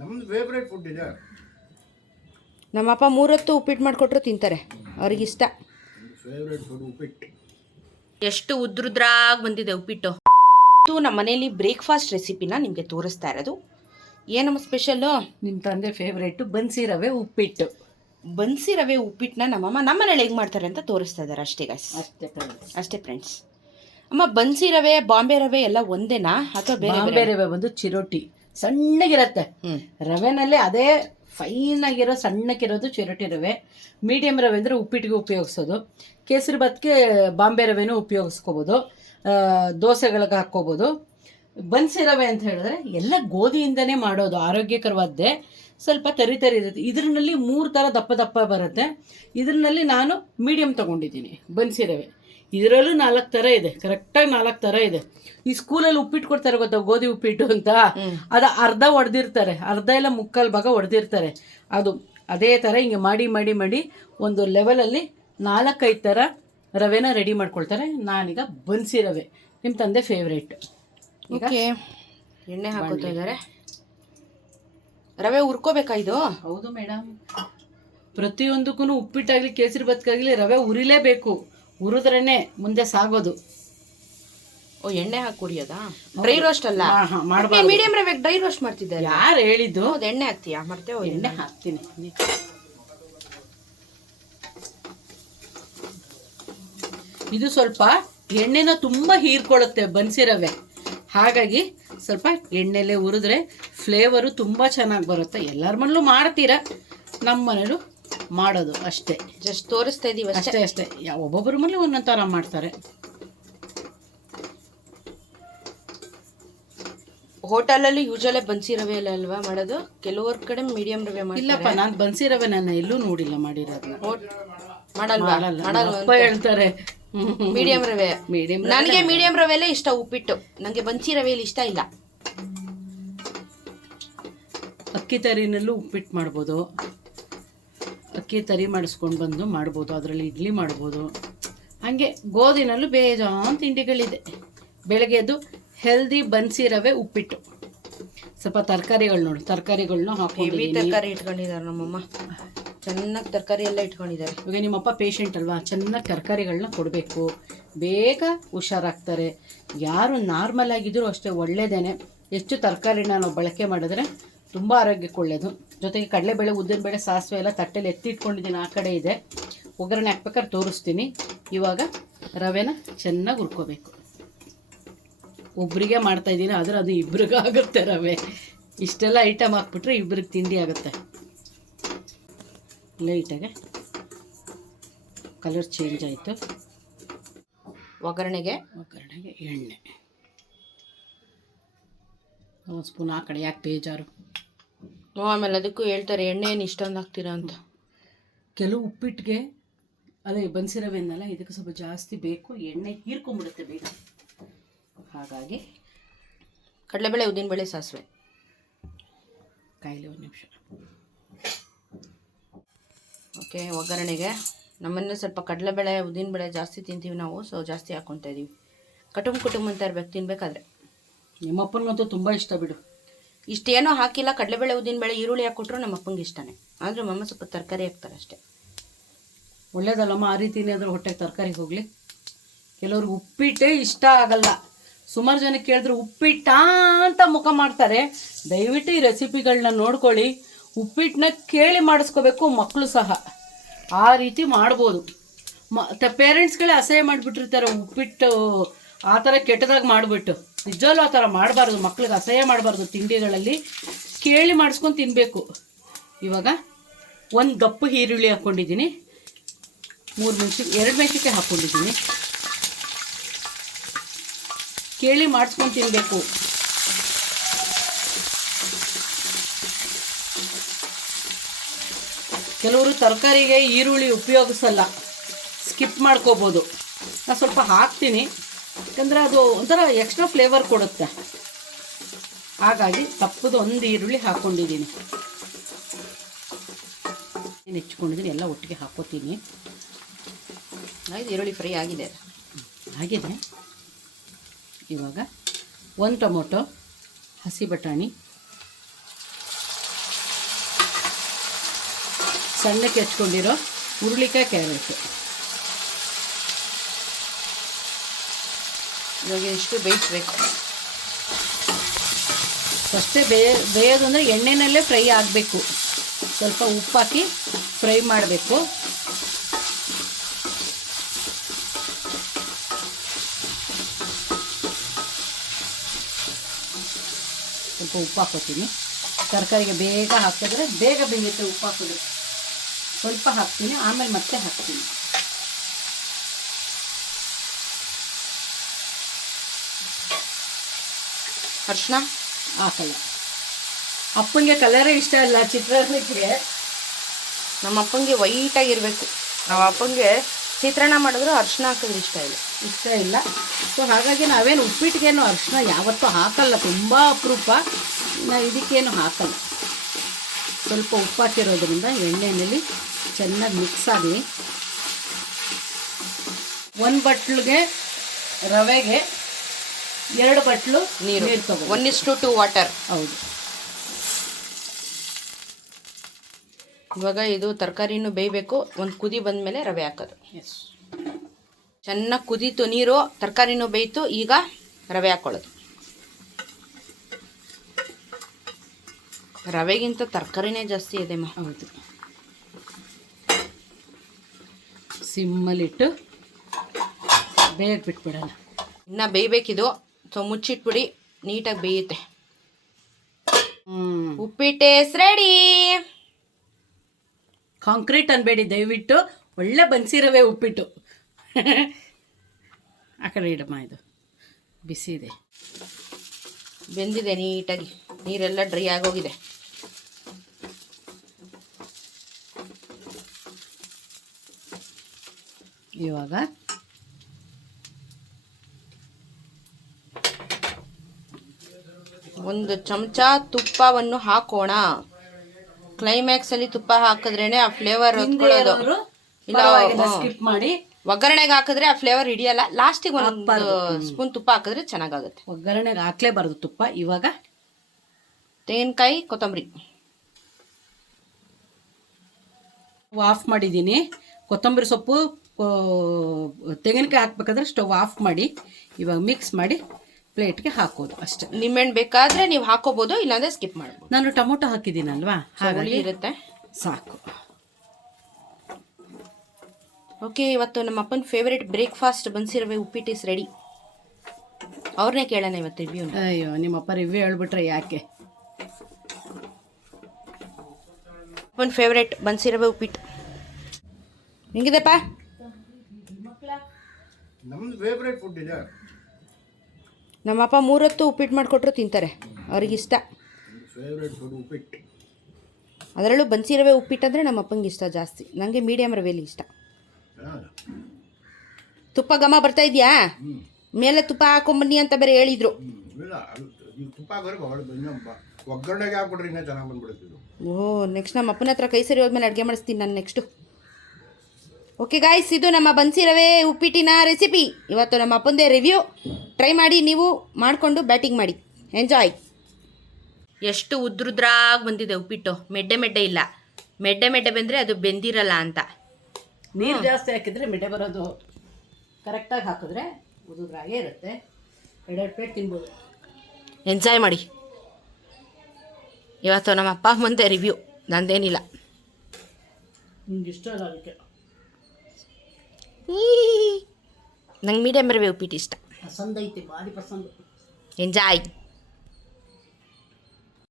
ನಮ್ದು favourite food ಇದೆ. ನಮ್ಮಪ್ಪ 3 ಹೊತ್ತು ಉಪ್ಪಿಟ್ಟು ಮಾಡಿಕೊಟ್ರು ತಿಂತಾರೆ, ಅವ್ರಿಗಿಷ್ಟ. ಫೇವ್ರೇಟ್ ಫುಡ್ ಉಪ್ಪಿಟ್ಟು. ಎಷ್ಟು ಉದ್ರುದ್ರಾಗಿ ಬಂದಿದೆ ಉಪ್ಪಿಟ್ಟು. ನಮ್ಮ ಮನೇಲಿ ಬ್ರೇಕ್ಫಾಸ್ಟ್ ರೆಸಿಪಿನ ನಿಮಗೆ ತೋರಿಸ್ತಾ ಇರೋದು. ಏನಮ್ಮ ಸ್ಪೆಷಲ್ಲು? ನಿಮ್ಮ ತಂದೆ ಫೇವ್ರೇಟು ಬನ್ಸಿ ರವೆ ಉಪ್ಪಿಟ್ಟು. ಬನ್ಸಿ ರವೆ ಉಪ್ಪಿಟ್ಟನ್ನ ನಮ್ಮಮ್ಮ ನಮ್ಮ ಮನೇಲಿ ಹೇಗೆ ಮಾಡ್ತಾರೆ ಅಂತ ತೋರಿಸ್ತಾ ಇದ್ದಾರೆ ಅಷ್ಟೇ ಗೈಸ್. ಅಷ್ಟೇ ಫ್ರೆಂಡ್ಸ್. ಅಮ್ಮ, ಬನ್ಸಿ ರವೆ ಬಾಂಬೆ ರವೆ ಎಲ್ಲ ಒಂದೇನಾ ಅಥವಾ ಬೇರೆ? ಬಾಂಬೆ ರವೆ ಬಂದು ಚಿರೋಟಿ ಸಣ್ಣಗಿರತ್ತೆ, ರವೆನಲ್ಲೇ ಅದೇ ಫೈನ್ ಆಗಿರೋ ಸಣ್ಣಕ್ಕಿರೋದು ಚಿರೋಟಿ ರವೆ. ಮೀಡಿಯಮ್ ರವೆ ಅಂದರೆ ಉಪ್ಪಿಟ್ಟಿಗೆ ಉಪಯೋಗಿಸೋದು. ಕೇಸರಿ ಭಾತ್ಗೆ ಬಾಂಬೆ ರವೆನೂ ಉಪಯೋಗಿಸ್ಕೋಬೋದು, ದೋಸೆಗಳಿಗೆ ಹಾಕ್ಕೋಬೋದು. ಬನ್ಸಿ ರವೆ ಅಂತ ಹೇಳಿದ್ರೆ ಎಲ್ಲ ಗೋಧಿಯಿಂದನೇ ಮಾಡೋದು, ಆರೋಗ್ಯಕರವಾದ್ದೇ. ಸ್ವಲ್ಪ ತರಿ ಇರುತ್ತೆ. ಇದರಲ್ಲಿ 3 ಥರ ದಪ್ಪ ದಪ್ಪ ಬರುತ್ತೆ. ಇದರಲ್ಲಿ ನಾನು ಮೀಡಿಯಮ್ ತೊಗೊಂಡಿದ್ದೀನಿ ಬನ್ಸಿ ರವೆ. ಇದರಲ್ಲೂ 4 ಥರ ಇದೆ, ಕರೆಕ್ಟಾಗಿ 4 ಥರ ಇದೆ. ಈ ಸ್ಕೂಲಲ್ಲಿ ಉಪ್ಪಿಟ್ಟು ಕೊಡ್ತಾರೆ ಗೊತ್ತಾ, ಗೋಧಿ ಉಪ್ಪಿಟ್ಟು ಅಂತ, ಅದು ಅರ್ಧ ಒಡೆದಿರ್ತಾರೆ, ಅರ್ಧ ಇಲ್ಲ ಮುಕ್ಕಾಲು ಭಾಗ ಒಡೆದಿರ್ತಾರೆ. ಅದು ಅದೇ ಥರ ಹಿಂಗೆ ಮಾಡಿ ಮಾಡಿ ಮಾಡಿ ಒಂದು ಲೆವೆಲಲ್ಲಿ 4-5 ಥರ ರವೆನ ರೆಡಿ ಮಾಡ್ಕೊಳ್ತಾರೆ. ನಾನೀಗ ಬನ್ಸಿ ರವೆ, ನಿಮ್ಮ ತಂದೆ ಫೇವ್ರೇಟ್. ಓಕೆ, ಎಣ್ಣೆ ಹಾಕೋತಾ ಇದ್ದಾರೆ. ರವೆ ಹುರ್ಕೋಬೇಕಾ ಇದು? ಹೌದು ಮೇಡಮ್, ಪ್ರತಿಯೊಂದಕ್ಕೂ ಉಪ್ಪಿಟ್ಟಾಗಲಿ ಕೇಸರಿ ಭಾತ್ಗಾಗಲಿ ರವೆ ಉರಿಲೇಬೇಕು, ಹುರಿದ್ರೇ ಮುಂದೆ ಸಾಗೋದು. ಓ, ಎಣ್ಣೆ ಹಾಕಿ ಹುರಿಯೋದಾ? ಡ್ರೈ ರೋಸ್ಟ್ ಅಲ್ಲ ಮಾಡಬಾರ್ದು. ಮೀಡಿಯಂ ರವೆ ಡ್ರೈ ರೋಸ್ಟ್ ಮಾಡ್ತಿದ್ದಾರೆ. ಯಾರು ಹೇಳಿದ್ದು? ಹೌದು, ಎಣ್ಣೆ ಹಾಕ್ತೀಯಾ? ಮರ್ತೇವೆ. ಎಣ್ಣೆ ಹಾಕ್ತೀನಿ. ಇದು ಸ್ವಲ್ಪ ಎಣ್ಣೆನ ತುಂಬ ಹೀರ್ಕೊಳ್ಳುತ್ತೆ ಬನ್ಸಿ ರವೆ, ಹಾಗಾಗಿ ಸ್ವಲ್ಪ ಎಣ್ಣೆಲೆ ಹುರಿದ್ರೆ ಫ್ಲೇವರು ತುಂಬ ಚೆನ್ನಾಗಿ ಬರುತ್ತೆ. ಎಲ್ಲರ ಮನೇಲೂ ಮಾಡ್ತೀರಾ, ನಮ್ಮ ಮನೇಲೂ ಮಾಡೋದು ಅಷ್ಟೇ. ಜಸ್ಟ್ ತೋರಿಸ್ತಾ ಇದೀವಿ ಅಷ್ಟೇ ಅಷ್ಟೇ. ಒಬ್ಬೊಬ್ಬರ ಮನೇಲಿ ಒಂದೊಂದು ಥರ ಮಾಡ್ತಾರೆ. ಹೋಟೆಲಲ್ಲಿ ಯೂಶಲಿ ಬನ್ಸಿ ರವೆ ಎಲ್ಲ ಅಲ್ವಾ ಮಾಡೋದು? ಕೆಲವರ ಕಡೆ ಮೀಡಿಯಂ ರವೆ ಮಾಡ್ತಾರೆ. ಇಲ್ಲಪ್ಪ, ನಾನು ಬನ್ಸಿ ರವೆ ನಾನು ಎಲ್ಲೂ ನೋಡಿಲ್ಲ ಮಾಡಿರೋದನ್ನ. ಮಾಡಲ್ವಾ? ಅಪ್ಪ ಹೇಳ್ತಾರೆ ಮೀಡಿಯಂ ರವೆ. ಮೀಡಿಯಂ ನನಗೆ ಮೀಡಿಯಂ ರವೆಲೇ ಇಷ್ಟ ಉಪ್ಪಿಟ್ಟು, ನನಗೆ ಬನ್ಸಿ ರವೆಯಲ್ಲಿ ಇಷ್ಟ ಇಲ್ಲ. ಅಕ್ಕಿ ತರಿನಲ್ಲೂ ಉಪ್ಪಿಟ್ಟು ಮಾಡ್ಬೋದು, ಅಕ್ಕಿ ತರಿ ಮಾಡಿಸ್ಕೊಂಡು ಬಂದು ಮಾಡ್ಬೋದು, ಅದರಲ್ಲಿ ಇಡ್ಲಿ ಮಾಡ್ಬೋದು. ಹಾಗೆ ಗೋಧಿನಲ್ಲೂ ಬೇಜಾನ್ ತಿಂಡಿಗಳಿದೆ. ಬೆಳಗ್ಗೆ ಎದ್ದು ಹೆಲ್ದಿ ಬನ್ಸಿ ರವೆ ಉಪ್ಪಿಟ್ಟು. ಸ್ವಲ್ಪ ತರಕಾರಿಗಳು ನೋಡಿ, ತರಕಾರಿಗಳನ್ನ ಹಾಕಿ ತರಕಾರಿ ಇಟ್ಕೊಂಡಿದ್ದಾರೆ ನಮ್ಮಮ್ಮ, ಚೆನ್ನಾಗಿ ತರಕಾರಿ ಎಲ್ಲ ಇಟ್ಕೊಂಡಿದ್ದಾರೆ. ಇವಾಗ ನಿಮ್ಮಪ್ಪ ಪೇಷಂಟ್ ಅಲ್ವಾ, ಚೆನ್ನಾಗಿ ತರಕಾರಿಗಳನ್ನ ಕೊಡಬೇಕು, ಬೇಗ ಹುಷಾರಾಗ್ತಾರೆ. ಯಾರು ನಾರ್ಮಲ್ ಆಗಿದ್ರು ಅಷ್ಟೇ ಒಳ್ಳೆಯದೇನೆ. ಹೆಚ್ಚು ತರಕಾರಿನ ನಾವು ಬಳಕೆ ಮಾಡಿದ್ರೆ ತುಂಬ ಆರೋಗ್ಯಕ್ಕೆ ಒಳ್ಳೆಯದು. ಜೊತೆಗೆ ಕಡಲೆಬೇಳೆ, ಉದ್ದಿನಬೇಳೆ, ಸಾಸಿವೆ ಎಲ್ಲ ತಟ್ಟೆಲಿ ಎತ್ತಿಟ್ಕೊಂಡಿದ್ದೀನಿ, ಆ ಕಡೆ ಇದೆ. ಒಗ್ಗರಣೆ ಹಾಕ್ಬೇಕಾದ್ರೆ ತೋರಿಸ್ತೀನಿ. ಇವಾಗ ರವೆನ ಚೆನ್ನಾಗಿ ಹುರ್ಕೋಬೇಕು. ಒಬ್ರಿಗೆ ಮಾಡ್ತಾಯಿದ್ದೀನಿ, ಆದರೆ ಅದು ಇಬ್ರಿಗಾಗುತ್ತೆ ರವೆ. ಇಷ್ಟೆಲ್ಲ ಐಟಮ್ ಹಾಕ್ಬಿಟ್ರೆ ಇಬ್ರಿಗೆ ತಿಂಡಿ ಆಗುತ್ತೆ. ಲೈಟಾಗೆ ಕಲರ್ ಚೇಂಜ್ ಆಯಿತು. ಒಗ್ಗರಣೆಗೆ ಎಣ್ಣೆ 1 ಸ್ಪೂನ್ ಆ ಕಡೆ, ಯಾಕೆ ಬೇಜಾರು? ಆಮೇಲೆ ಅದಕ್ಕೂ ಹೇಳ್ತಾರೆ ಎಣ್ಣೆ ಏನು ಇಷ್ಟೊಂದು ಹಾಕ್ತೀರಾ ಅಂತ. ಕೆಲವು ಉಪ್ಪಿಟ್ಟಿಗೆ ಅದೇ ಬನ್ಸಿ ರವೆ ಅನ್ನಲ್ಲ, ಇದಕ್ಕೆ ಸ್ವಲ್ಪ ಜಾಸ್ತಿ ಬೇಕು, ಎಣ್ಣೆ ಹೀರ್ಕೊಂಡ್ಬಿಡುತ್ತೆ ಬೇಗ. ಹಾಗಾಗಿ ಕಡಲೆಬೇಳೆ, ಉದ್ದಿನಬೇಳೆ, ಸಾಸಿವೆ ಕಾಯಿಲೆ 1 ನಿಮಿಷ. ಓಕೆ, ಒಗ್ಗರಣೆಗೆ ನಮ್ಮನ್ನು ಸ್ವಲ್ಪ ಕಡಲೆಬೇಳೆ, ಉದ್ದಿನಬೇಳೆ ಜಾಸ್ತಿ ತಿಂತೀವಿ ನಾವು, ಸೊ ಜಾಸ್ತಿ ಹಾಕ್ಕೊತಾ ಇದ್ದೀವಿ. ಕುಟುಂಬ ಅಂತ ಇರ್ಬೇಕು ತಿನ್ಬೇಕಾದ್ರೆ. ನಿಮ್ಮಪ್ಪನಿಗಂತೂ ತುಂಬ ಇಷ್ಟ ಬಿಡು. ಇಷ್ಟೇನೋ ಹಾಕಿಲ್ಲ, ಕಡಲೆಬೇಳೆ, ಉದ್ದಿನಬೇಳೆ, ಈರುಳ್ಳಿ ಹಾಕ್ಕೊಟ್ರು ನಮ್ಮ ಅಪ್ಪಂಗೆ ಇಷ್ಟನೇ. ಆದರೆ ಮಮ್ಮ ಸ್ವಲ್ಪ ತರಕಾರಿ ಹಾಕ್ತಾರೆ ಅಷ್ಟೇ. ಒಳ್ಳೇದಲ್ಲಮ್ಮ, ಆ ರೀತಿನೇ ಅದ್ರ ಹೊಟ್ಟೆಗೆ ತರಕಾರಿ ಹೋಗಲಿ. ಕೆಲವ್ರಿಗೆ ಉಪ್ಪಿಟ್ಟೇ ಇಷ್ಟ ಆಗಲ್ಲ. ಸುಮಾರು ಜನಕ್ಕೆ ಕೇಳಿದ್ರೆ ಉಪ್ಪಿಟ್ಟ ಅಂತ ಮುಖ ಮಾಡ್ತಾರೆ. ದಯವಿಟ್ಟು ಈ ರೆಸಿಪಿಗಳನ್ನ ನೋಡ್ಕೊಳ್ಳಿ. ಉಪ್ಪಿಟ್ಟನ್ನ ಕೇಳಿ ಮಾಡಿಸ್ಕೋಬೇಕು, ಮಕ್ಕಳು ಸಹ ಆ ರೀತಿ ಮಾಡ್ಬೋದು. ಪೇರೆಂಟ್ಸ್ಗಳೇ ಅಸಹ್ಯ ಮಾಡಿಬಿಟ್ಟಿರ್ತಾರೆ ಉಪ್ಪಿಟ್ಟು ಆ ಥರ ಕೆಟ್ಟದಾಗಿ ಮಾಡಿಬಿಟ್ಟು. ನಿಜವಲ್ಲೂ ಆ ಥರ ಮಾಡಬಾರ್ದು, ಮಕ್ಳಿಗೆ ಅಸಹ್ಯ ಮಾಡಬಾರ್ದು. ತಿಂಡಿಗಳಲ್ಲಿ ಕೇಳಿ ಮಾಡಿಸ್ಕೊಂಡು ತಿನ್ನಬೇಕು. ಇವಾಗ 1 ದಪ್ಪ ಈರುಳ್ಳಿ ಹಾಕ್ಕೊಂಡಿದ್ದೀನಿ, 2 ಮೆಣಸಿನ್ಕಾಯಿ ಹಾಕ್ಕೊಂಡಿದ್ದೀನಿ. ಕೇಳಿ ಮಾಡಿಸ್ಕೊಂಡು ತಿನ್ನಬೇಕು. ಕೆಲವರು ತರಕಾರಿಗೆ ಈರುಳ್ಳಿ ಉಪಯೋಗಿಸಲ್ಲ, ಸ್ಕಿಪ್ ಮಾಡ್ಕೋಬೋದು. ನಾನು ಸ್ವಲ್ಪ ಹಾಕ್ತೀನಿ, ಯಾಕಂದರೆ ಅದು ಒಂಥರ ಎಕ್ಸ್ಟ್ರಾ ಫ್ಲೇವರ್ ಕೊಡುತ್ತೆ. ಹಾಗಾಗಿ ತಪ್ಪದು 1 ಈರುಳ್ಳಿ ಹಾಕ್ಕೊಂಡಿದ್ದೀನಿ. ಹೆಚ್ಚಿಕೊಂಡಿದ್ದೀನಿ, ಎಲ್ಲ ಒಟ್ಟಿಗೆ ಹಾಕೋತೀನಿ. ಈರುಳ್ಳಿ ಫ್ರೈ ಆಗಿದೆ. ಇವಾಗ 1 ಟೊಮೊಟೊ, ಹಸಿ ಬಟಾಣಿ, ಸಣ್ಣಕ್ಕೆ ಹೆಚ್ಕೊಂಡಿರೋ ಹುರುಳಿಕಾಯಿ ಕ್ಯಾರೆಟು. ಇವಾಗ ಇಷ್ಟು ಬೇಯಿಸ್ಬೇಕು. ಫಸ್ಟೇ ಬೇಯೋದು ಅಂದರೆ ಎಣ್ಣೆನಲ್ಲೇ ಫ್ರೈ ಆಗಬೇಕು. ಸ್ವಲ್ಪ ಉಪ್ಪು ಹಾಕಿ ಫ್ರೈ ಮಾಡಬೇಕು. ಸ್ವಲ್ಪ ಉಪ್ಪು ಹಾಕೋತೀನಿ. ತರಕಾರಿಗೆ ಬೇಗ ಹಾಕಿದ್ರೆ ಬೇಗ ಬೇಯುತ್ತೆ. ಉಪ್ಪು ಹಾಕಿದ್ರೆ ಸ್ವಲ್ಪ ಹಾಕ್ತೀನಿ, ಆಮೇಲೆ ಮತ್ತೆ ಹಾಕ್ತೀನಿ. ಅರ್ಶಿನ ಹಾಕಲ್ಲ. ಅಪ್ಪನಿಗೆ ಕಲರೇ ಇಷ್ಟ ಇಲ್ಲ ಚಿತ್ರಾನ್ನಕ್ಕೆ. ನಮ್ಮ ಅಪ್ಪಂಗೆ ವೈಟಾಗಿರಬೇಕು. ನಮ್ಮ ಅಪ್ಪಂಗೆ ಚಿತ್ರಾನ್ನ ಮಾಡಿದ್ರು ಅರ್ಶಿನ ಹಾಕಿದ್ರೆ ಇಷ್ಟ ಇಲ್ಲ. ಸೊ ಹಾಗಾಗಿ ನಾವೇನು ಉಪ್ಪಿಟ್ಟಿಗೇನು ಅರಿಶಿನ ಯಾವತ್ತೂ ಹಾಕಲ್ಲ, ತುಂಬ ಅಪರೂಪ. ನಾವು ಇದಕ್ಕೇನು ಹಾಕಲ್ಲ. ಸ್ವಲ್ಪ ಉಪ್ಪು ಹಾಕಿರೋದ್ರಿಂದ ಎಣ್ಣೆಯಲ್ಲಿ ಚೆನ್ನಾಗಿ ಮಿಕ್ಸ್ ಆಗಲಿ. 1 ಬಟ್ಲಿಗೆ ರವೆಗೆ 2 ಬಟ್ಲು ನೀರು ತಗೋ. 1:2 ವಾಟರ್. ಹೌದು. ಇವಾಗ ಇದು ತರಕಾರಿನೂ ಬೇಯಬೇಕು. ಒಂದು ಕುದಿ ಬಂದಮೇಲೆ ರವೆ ಹಾಕೋದು. ಎಸ್, ಚೆನ್ನಾಗಿ ಕುದೀತು ನೀರು, ತರಕಾರಿನೂ ಬೇಯ್ತು. ಈಗ ರವೆ ಹಾಕ್ಕೊಳ್ಳೋದು. ರವೆಗಿಂತ ತರಕಾರಿನೇ ಜಾಸ್ತಿ ಇದೆಮ್ಮ. ಹೌದು. ಸಿಮ್ಮಲ್ಲಿಟ್ಟು ಬೇಗ ಬಿಟ್ಬಿಡೋಣ. ಇನ್ನು ಬೇಯಬೇಕಿದು. ಸೊ ಮುಚ್ಚಿಟ್ಬಿಡಿ, ನೀಟಾಗಿ ಬೇಯುತ್ತೆ. ಉಪ್ಪಿಟ್ಟು ರೆಡಿ. ಕಾಂಕ್ರೀಟ್ ಅನ್ಬೇಡಿ ದಯವಿಟ್ಟು, ಒಳ್ಳೆ ಬನ್ಸಿರವೆ ಉಪ್ಪಿಟ್ಟು. ಆ ಕಡೆ ಇಡಮ್ಮ, ಇದು ಬಿಸಿ ಇದೆ. ಬೆಂದಿದೆ ನೀಟಾಗಿ, ನೀರೆಲ್ಲ ಡ್ರೈ ಆಗೋಗಿದೆ. ಇವಾಗ ಒಂದು ಚಮಚ ತುಪ್ಪವನ್ನು ಹಾಕೋಣ. ಕ್ಲೈಮ್ಯಾಕ್ಸ್ ಅಲ್ಲಿ ತುಪ್ಪ ಹಾಕಿದ್ರೇನೆ ಆ ಫ್ಲೇವರ್ ಹೊತ್ಕೊಳ್ಳೋದು. ಇಲ್ಲ ಸ್ಕಿಪ್ ಮಾಡಿ. ಒಗ್ಗರಣೆಗೆ ಹಾಕಿದ್ರೆ ಆ ಫ್ಲೇವರ್ ಹಿಡಿಯಲ್ಲ. ಲಾಸ್ಟಿಗೆ ಒಂದು ಸ್ಪೂನ್ ತುಪ್ಪ ಹಾಕಿದ್ರೆ ಚೆನ್ನಾಗಾಗುತ್ತೆ. ಒಗ್ಗರಣೆಗೆ ಹಾಕ್ಲೇಬಾರ್ದು ತುಪ್ಪ. ಇವಾಗ ತೆಂಗಿನಕಾಯಿ, ಕೊತ್ತಂಬರಿ ಆಫ್ ಮಾಡಿದ್ದೀನಿ. ಕೊತ್ತಂಬರಿ ಸೊಪ್ಪು, ತೆಂಗಿನಕಾಯಿ ಹಾಕ್ಬೇಕಾದ್ರೆ ಸ್ಟವ್ ಆಫ್ ಮಾಡಿ ಇವಾಗ ಮಿಕ್ಸ್ ಮಾಡಿ ಪ್ಲೇಟ್ಗೆ ಹಾಕೋದು ಅಷ್ಟೇ. ನಿಂಬೆಹಣ್ಣು ಬೇಕಾದ್ರೆ ನೀವು ಹಾಕೋಬಹುದು, ಇಲ್ಲಾಂದ್ರೆ ಸ್ಕಿಪ್ ಮಾಡ್ಬೋದು. ನಾನು ಟೊಮೊಟೊ ಹಾಕಿದ್ದೀನಲ್ವಾ, ಹಾಗಾಗಿ ಇರುತ್ತೆ, ಸಾಕು. ಓಕೆ, ಇವತ್ತು ನಮ್ಮ ಅಪ್ಪನ ಫೇವ್ರೇಟ್ ಬ್ರೇಕ್ಫಾಸ್ಟ್ ಬನ್ಸಿರವೆ ಉಪ್ಪಿಟ್ಟು ಇಸ್ ರೆಡಿ. ಅವ್ರನ್ನೇ ಕೇಳೋಣ ಇವತ್ತು ರಿವ್ಯೂ. ಅಯ್ಯೋ, ನಿಮ್ಮಪ್ಪ ರಿವ್ಯೂ ಹೇಳ್ಬಿಟ್ರೆ ಯಾಕೆ. ಅಪ್ಪನ ಫೇವ್ರೇಟ್ ಬನ್ಸಿರವೆ ಉಪ್ಪಿಟ್ಟು ಹೆಂಗಿದೆಪ್ಪ? ನಮ್ದು ಫೇವ್ರೇಟ್ ಫುಡ್ ಇದೆ. ನಮ್ಮಪ್ಪ 3 ಹೊತ್ತು ಉಪ್ಪಿಟ್ಟು ಮಾಡಿಕೊಟ್ರು ತಿಂತಾರೆ, ಅವ್ರಿಗಿಷ್ಟ. ಫೇವ್ರೇಟ್ ಫುಡ್ ಉಪ್ಪಿಟ್ಟು. ಅದರಲ್ಲೂ ಬನ್ಸಿರವೆ ಉಪ್ಪಿಟ್ಟು ಅಂದರೆ ನಮ್ಮ ಅಪ್ಪಂಗೆ ಇಷ್ಟ ಜಾಸ್ತಿ. ನನಗೆ ಮೀಡಿಯಮ್ ರವೆಲಿ ಇಷ್ಟ. ತುಪ್ಪ ಘಮ ಬರ್ತಾ ಇದೆಯಾ? ಮೇಲೆ ತುಪ್ಪ ಹಾಕೊಂಬನ್ನಿ ಅಂತ ಬೇರೆ ಹೇಳಿದ್ರು. ಇಲ್ಲ, ತುಪ್ಪ ಒಗ್ಗರಣೆಗೆ ಹಾಕ್ಬಿಟ್ರೆ ಇನ್ನೂ ಚೆನ್ನಾಗಿ ಬಂದ್ಬಿಡುತ್ತೆ. ಓಹ್, ನೆಕ್ಸ್ಟ್ ನಮ್ಮ ಅಪ್ಪನ ಹತ್ರ ಕೈ ಸರಿ ಹೋದ್ಮೇಲೆ ಅಡುಗೆ ಮಾಡಿಸ್ತೀನಿ ನಾನು ನೆಕ್ಸ್ಟು. ಓಕೆ ಗಾಯ್ಸ್, ಇದು ನಮ್ಮ ಬನ್ಸಿರವೆ ಉಪ್ಪಿಟ್ಟಿನ ರೆಸಿಪಿ. ಇವತ್ತು ನಮ್ಮ ಅಪ್ಪಂದೇ ರಿವ್ಯೂ. ಟ್ರೈ ಮಾಡಿ, ನೀವು ಮಾಡಿಕೊಂಡು ಬ್ಯಾಟಿಂಗ್ ಮಾಡಿ. ಎಂಜಾಯ್. ಎಷ್ಟು ಉದ್ರುದ್ರಾಗಿ ಬಂದಿದೆ ಉಪ್ಪಿಟ್ಟು. ಮೆಡ್ಡೆ ಇಲ್ಲ. ಮೆಡ್ಡೆ ಬಂದರೆ ಅದು ಬೆಂದಿರಲ್ಲ ಅಂತ. ನೀರು ಜಾಸ್ತಿ ಹಾಕಿದ್ರೆ ಮೆಡ್ಡೆ ಬರೋದು. ಕರೆಕ್ಟಾಗಿ ಹಾಕಿದ್ರೆ ಉದುದ್ರಾಗೇ ಇರುತ್ತೆ. 2 ಪ್ಲೇಟ್ ತಿನ್ಬೋದು. ಎಂಜಾಯ್ ಮಾಡಿ. ಇವತ್ತು ನಮ್ಮ ಅಪ್ಪ ಮುಂದೆ ರಿವ್ಯೂ, ನಂದೇನಿಲ್ಲ. ನಿಮ್ಗೆ ಇಷ್ಟ ಅಲ್ಲ ಅದಕ್ಕೆ. ನಂಗೆ ಮೀಡಿಯಮ್ ರವೆ ಉಪ್ಪಿಟ್ಟು ಇಷ್ಟ. ಪಸಂದ್ ಐತಿ, ಭಾರಿ ಪಸಂದ್. ಎಂಜಾಯ್.